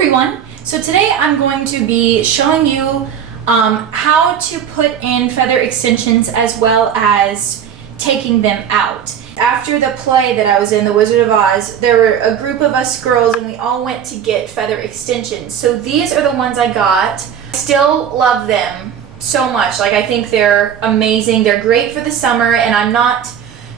everyone! So today I'm going to be showing you how to put in feather extensions as well as taking them out. After the play that I was in, The Wizard of Oz, there were a group of us girls and we all went to get feather extensions. So these are the ones I got. Still love them so much. Like, I think they're amazing. They're great for the summer, and I'm not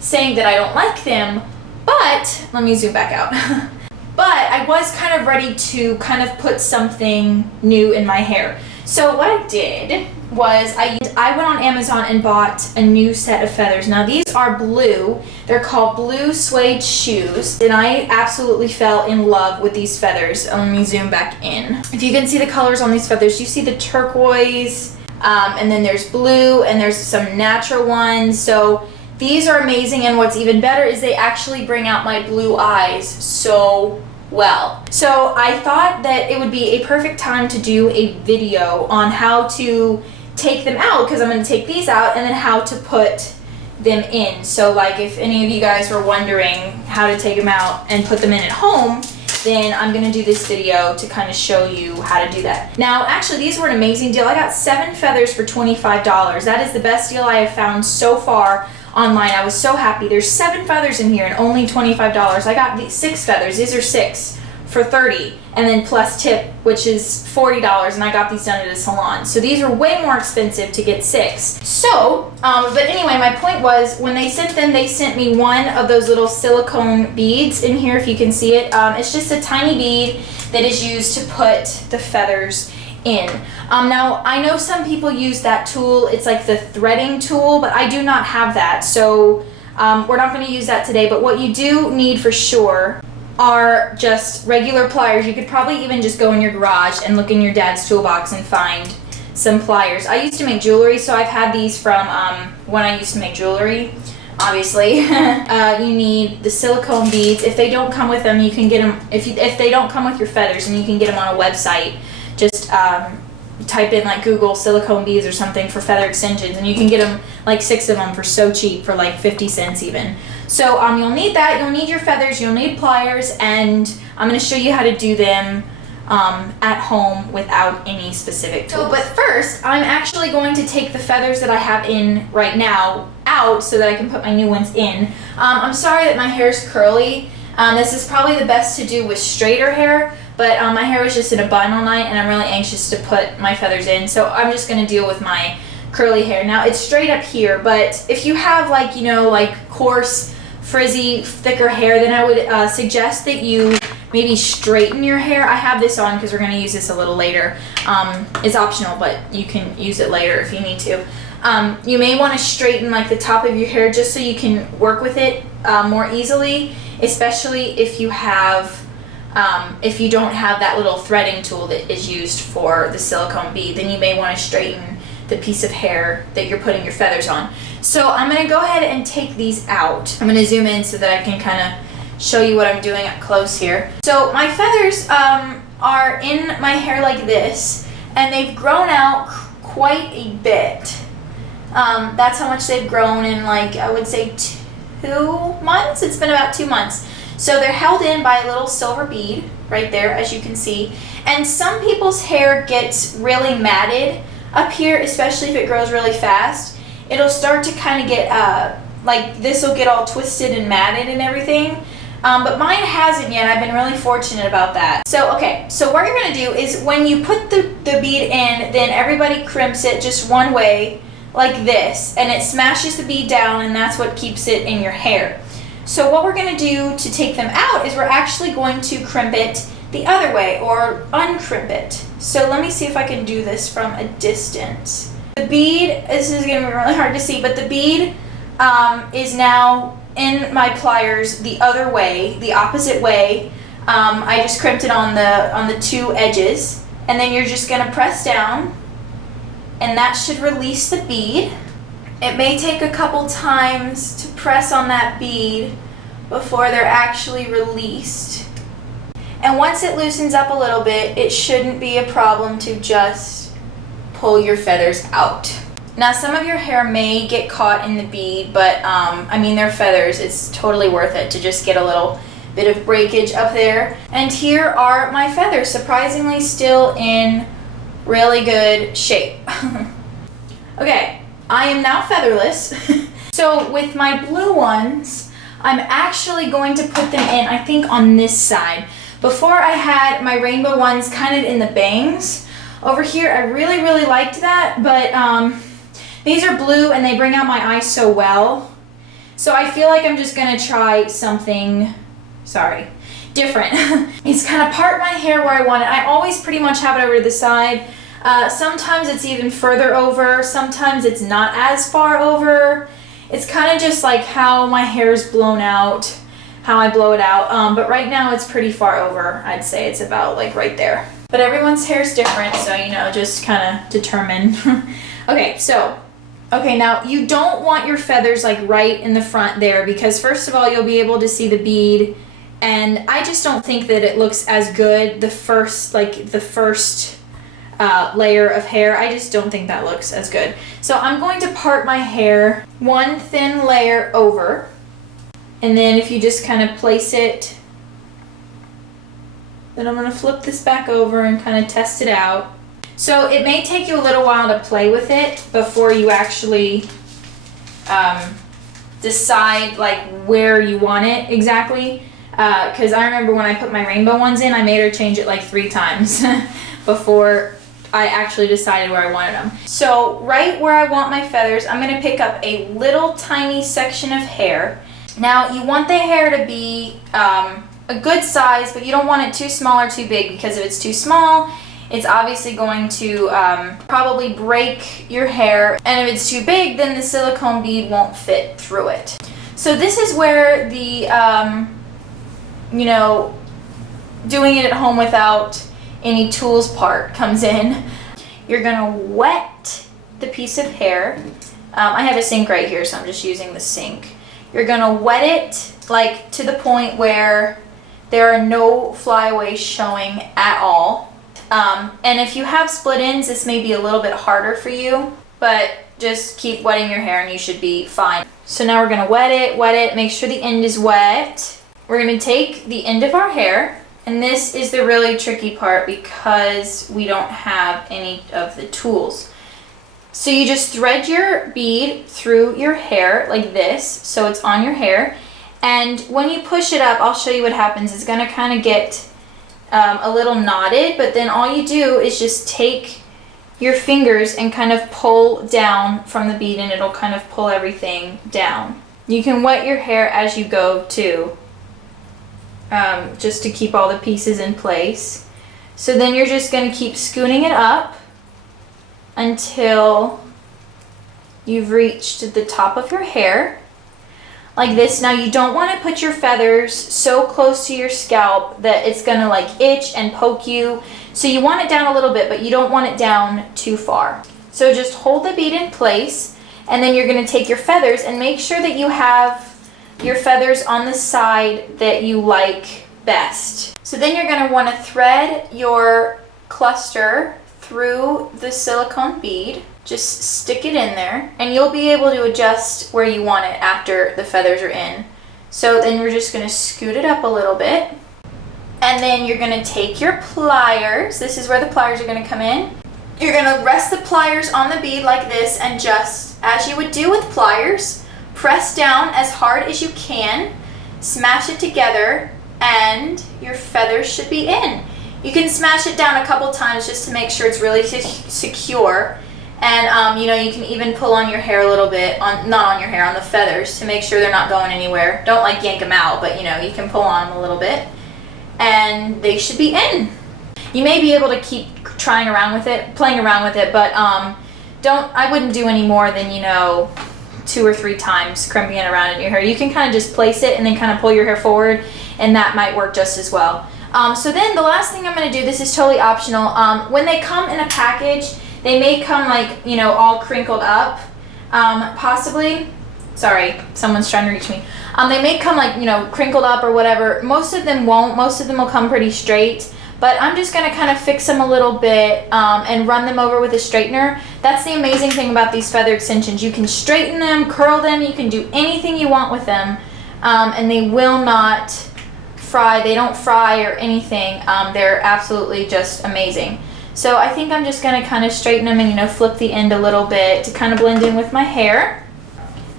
saying that I don't like them, but let me zoom back out. But I was kind of ready to kind of put something new in my hair. So what I did was I went on Amazon and bought a new set of feathers. Now these are blue. They're called blue suede shoes. And I absolutely fell in love with these feathers. Let me zoom back in. If you can see the colors on these feathers, you see the turquoise, and then there's blue, and there's some natural ones. So these are amazing, and what's even better is they actually bring out my blue eyes so well. So I thought that it would be a perfect time to do a video on how to take them out, because I'm going to take these out, and then how to put them in. So like, if any of you guys were wondering how to take them out and put them in at home, then I'm going to do this video to kind of show you how to do that. Now actually, these were an amazing deal. I got 7 feathers for $25. That is the best deal I have found so far online. I was so happy. There's 7 feathers in here and only $25. I got these 6 feathers. These are 6 for $30, and then plus tip, which is $40, and I got these done at a salon. So these are way more expensive to get 6. So, but anyway, my point was, when they sent them, they sent me one of those little silicone beads in here, if you can see it. It's just a tiny bead that is used to put the feathers in. Now I know some people use that tool. It's like the threading tool, but I do not have that, so we're not going to use that today. But what you do need for sure are just regular pliers. You could probably even just go in your garage and look in your dad's toolbox and find some pliers. I used to make jewelry, so I've had these from when I used to make jewelry, obviously. You need the silicone beads. If they don't come with them, you can get them, if they don't come with your feathers, and you can get them on a website. Just type in like Google silicone beads or something for feather extensions, and you can get them, like 6 of them, for so cheap, for like 50 cents even. So you'll need that, you'll need your feathers, you'll need pliers, and I'm going to show you how to do them at home without any specific tools. But first, I'm actually going to take the feathers that I have in right now out so that I can put my new ones in. I'm sorry that my hair is curly. This is probably the best to do with straighter hair, but my hair was just in a bun all night, and I'm really anxious to put my feathers in, so I'm just going to deal with my curly hair. Now it's straight up here, but if you have like, you know, like coarse, frizzy, thicker hair, then I would suggest that you maybe straighten your hair. I have this on because we're going to use this a little later. It's optional, but you can use it later if you need to. You may want to straighten like the top of your hair just so you can work with it more easily, especially if you have if you don't have that little threading tool that is used for the silicone bead, then you may want to straighten the piece of hair that you're putting your feathers on. So I'm going to go ahead and take these out. I'm going to zoom in so that I can kind of show you what I'm doing up close here. So my feathers are in my hair like this, and they've grown out quite a bit. That's how much they've grown in, like, I would say 2 months. It's been about 2 months. So they're held in by a little silver bead right there, as you can see. And some people's hair gets really matted up here, especially if it grows really fast. It'll start to kind of get, like, this will get all twisted and matted and everything. But mine hasn't yet. I've been really fortunate about that. So, okay, so what you're going to do is when you put the bead in, then everybody crimps it just one way, like this, and it smashes the bead down, and that's what keeps it in your hair. So what we're going to do to take them out is we're actually going to crimp it the other way, or uncrimp it. So let me see if I can do this from a distance. The bead, this is going to be really hard to see, but the bead is now in my pliers the other way, the opposite way. I just crimped it on the 2 edges, and then you're just going to press down, and that should release the bead. It may take a couple times to press on that bead before they're actually released. And once it loosens up a little bit, it shouldn't be a problem to just pull your feathers out. Now some of your hair may get caught in the bead, but I mean, they're feathers. It's totally worth it to just get a little bit of breakage up there. And here are my feathers, surprisingly still in really good shape. Okay, I am now featherless. So with my blue ones, I'm actually going to put them in, I think, on this side. Before I had my rainbow ones kind of in the bangs. Over here, I really, really liked that, but these are blue and they bring out my eyes so well. So I feel like I'm just gonna try something, different. It's kind of part my hair where I want it. I always pretty much have it over to the side. Sometimes it's even further over, sometimes it's not as far over. It's kind of just like how my hair is blown out, how I blow it out. But right now it's pretty far over. I'd say it's about like right there. But everyone's hair is different, so you know, just kind of determine. Okay, now you don't want your feathers like right in the front there, because first of all, you'll be able to see the bead, and I just don't think that it looks as good the first layer of hair. I just don't think that looks as good. So I'm going to part my hair one thin layer over, and then if you just kind of place it, then I'm going to flip this back over and kind of test it out. So it may take you a little while to play with it before you actually decide like where you want it exactly. Because I remember when I put my rainbow ones in, I made her change it like 3 times before I actually decided where I wanted them. So right where I want my feathers, I'm going to pick up a little tiny section of hair. Now you want the hair to be a good size, but you don't want it too small or too big, because if it's too small, it's obviously going to probably break your hair, and if it's too big, then the silicone bead won't fit through it. So this is where the, you know, doing it at home without any tools part comes in. You're gonna wet the piece of hair. I have a sink right here, so I'm just using the sink. You're gonna wet it like to the point where there are no flyaways showing at all. And if you have split ends, this may be a little bit harder for you, but just keep wetting your hair and you should be fine. So now we're gonna wet it, make sure the end is wet. We're gonna take the end of our hair, and this is the really tricky part because we don't have any of the tools. So you just thread your bead through your hair like this, so it's on your hair. And when you push it up, I'll show you what happens. It's gonna kind of get a little knotted, but then all you do is just take your fingers and kind of pull down from the bead, and it'll kind of pull everything down. You can wet your hair as you go too, just to keep all the pieces in place. So then you're just gonna keep scooting it up until you've reached the top of your hair. Like this. Now you don't want to put your feathers so close to your scalp that it's gonna like itch and poke you. So you want it down a little bit, but you don't want it down too far. So just hold the bead in place, and then you're gonna take your feathers and make sure that you have your feathers on the side that you like best. So then you're gonna want to thread your cluster through the silicone bead. Just stick it in there, and you'll be able to adjust where you want it after the feathers are in. So then we're just gonna scoot it up a little bit, and then you're gonna take your pliers. This is where the pliers are gonna come in. You're gonna rest the pliers on the bead like this, and just as you would do with pliers, press down as hard as you can, smash it together, and your feathers should be in. You can smash it down a couple times just to make sure it's really secure. And you know, you can even pull on your hair a little bit, not on your hair, on the feathers, to make sure they're not going anywhere. Don't like yank them out, but you know, you can pull on them a little bit, and they should be in. You may be able to keep playing around with it, but I wouldn't do any more than, you know, 2 or 3 times crimping it around in your hair. You can kind of just place it and then kind of pull your hair forward, and that might work just as well. So then the last thing I'm going to do, this is totally optional. When they come in a package, they may come like, you know, all crinkled up, possibly. Sorry, someone's trying to reach me. They may come like, you know, crinkled up or whatever. Most of them won't. Most of them will come pretty straight. But I'm just going to kind of fix them a little bit and run them over with a straightener. That's the amazing thing about these feather extensions. You can straighten them, curl them, you can do anything you want with them, and they will not fry. They don't fry or anything. They're absolutely just amazing. So I think I'm just gonna kind of straighten them and, you know, flip the end a little bit to kind of blend in with my hair.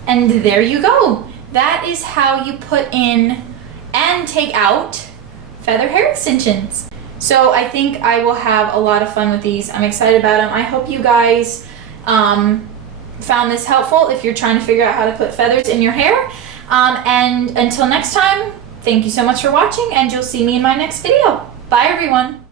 And there you go. That is how you put in and take out feather hair extensions. So I think I will have a lot of fun with these. I'm excited about them. I hope you guys found this helpful if you're trying to figure out how to put feathers in your hair. And until next time, thank you so much for watching, and you'll see me in my next video. Bye, everyone.